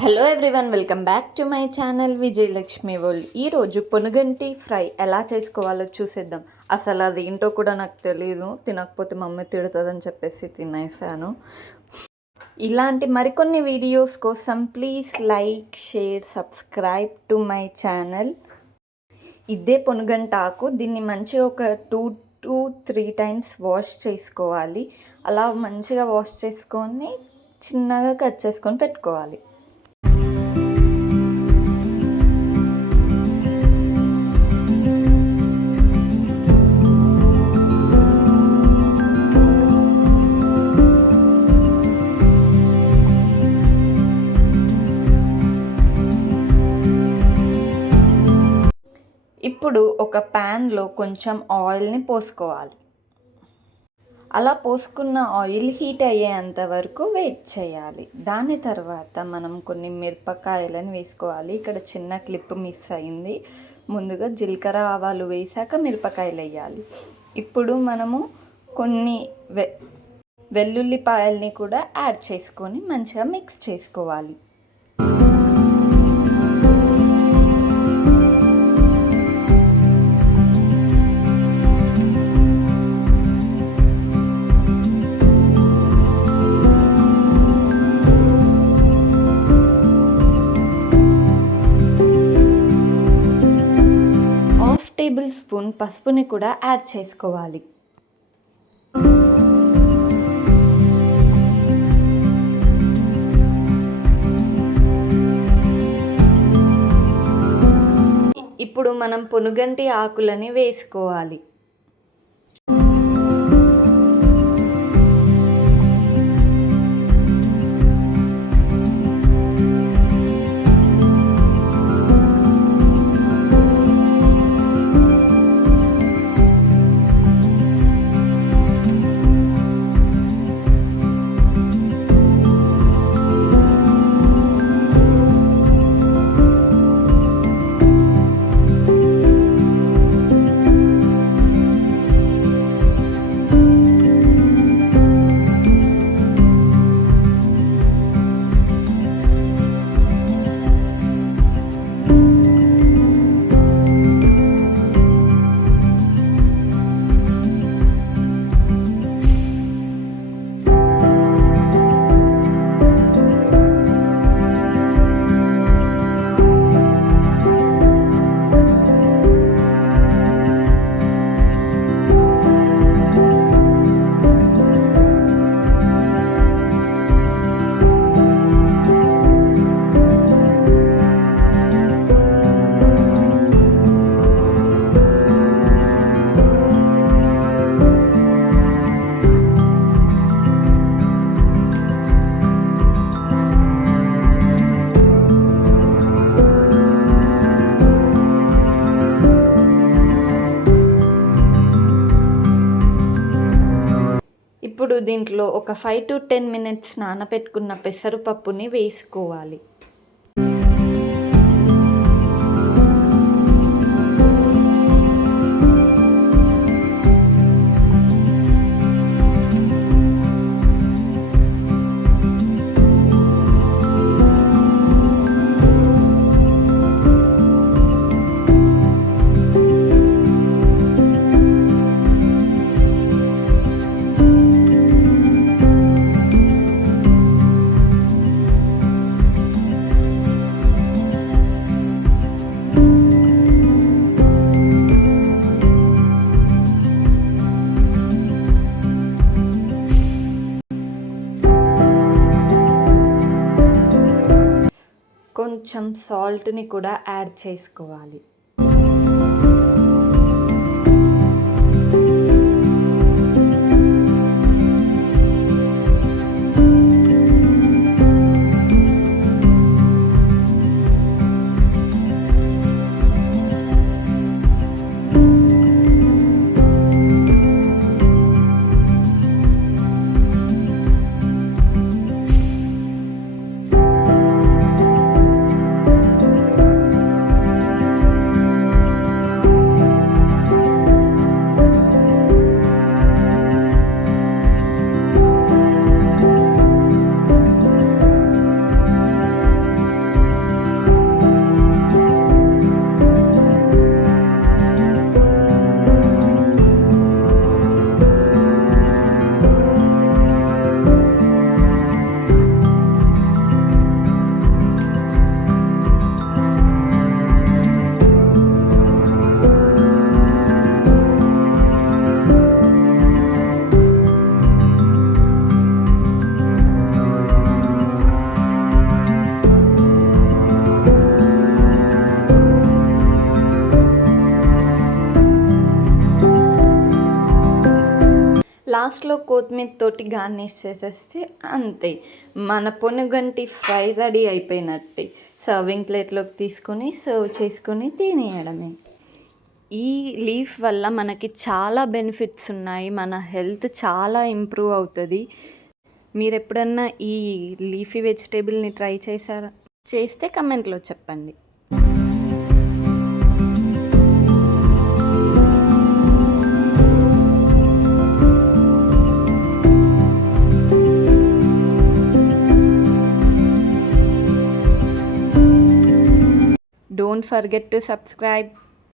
Hello everyone, welcome back to my channel Vijayalakshmi world. ఈరోజు పొనుగంటి fry ఎలా చేసుకోవాలో చూసేద్దాం. అసలు అది ఏంటో కూడా నాకు తెలియదు, తినకపోతే మమ్మీ తిడుతుందని చెప్పేసి తినేసాను. ఇలాంటి మరికొన్ని వీడియోస్ కోసం please like, share, subscribe to my channel. ఇదే పొనుగంట ఆకు. దీన్ని మంచిగా ఒక 2-3 టైమ్స్ వాష్ చేసుకోవాలి. అలా మంచిగా వాష్ చేసుకొని చిన్నగా కట్ చేసుకొని పెట్టుకోవాలి. ఇప్పుడు ఒక ప్యాన్లో కొంచెం ఆయిల్ని పోసుకోవాలి. అలా పోసుకున్న ఆయిల్ హీట్ అయ్యేంత వరకు వెయిట్ చేయాలి. దాని తర్వాత మనం కొన్ని మిరపకాయలను వేసుకోవాలి. ఇక్కడ చిన్న క్లిప్ మిస్ అయింది. ముందుగా జీలకర్ర ఆవాలు వేసాక మిరపకాయలు వేయాలి. ఇప్పుడు మనము కొన్ని వెల్లుల్లిపాయల్ని కూడా యాడ్ చేసుకొని మంచిగా మిక్స్ చేసుకోవాలి. టేబుల్ స్పూన్ పసుపుని కూడా యాడ్ చేసుకోవాలి. ఇప్పుడు మనం పొనుగంటి ఆకులని వేసుకోవాలి. ఇప్పుడు దీంట్లో ఒక 5-10 మినిట్స్ నానబెట్టుకున్న పెసరపప్పుని వేసుకోవాలి. కొంచెం సాల్ట్ని కూడా యాడ్ చేసుకోవాలి. లాస్ట్లో కొత్తిమీర తోటి గార్నిష్ చేసేస్తే అంతే, మన పొనుగంటి ఫ్రై రెడీ అయిపోయినట్టే. సర్వింగ్ ప్లేట్లోకి తీసుకొని సర్వ్ చేసుకొని తినేయడమే. ఈ లీఫ్ వల్ల మనకి చాలా బెనిఫిట్స్ ఉన్నాయి, మన హెల్త్ చాలా ఇంప్రూవ్ అవుతుంది. మీరు ఎప్పుడన్నా ఈ లీఫీ వెజిటేబుల్ని ట్రై చేశారా? చేస్తే కమెంట్లో చెప్పండి. Don't forget to subscribe.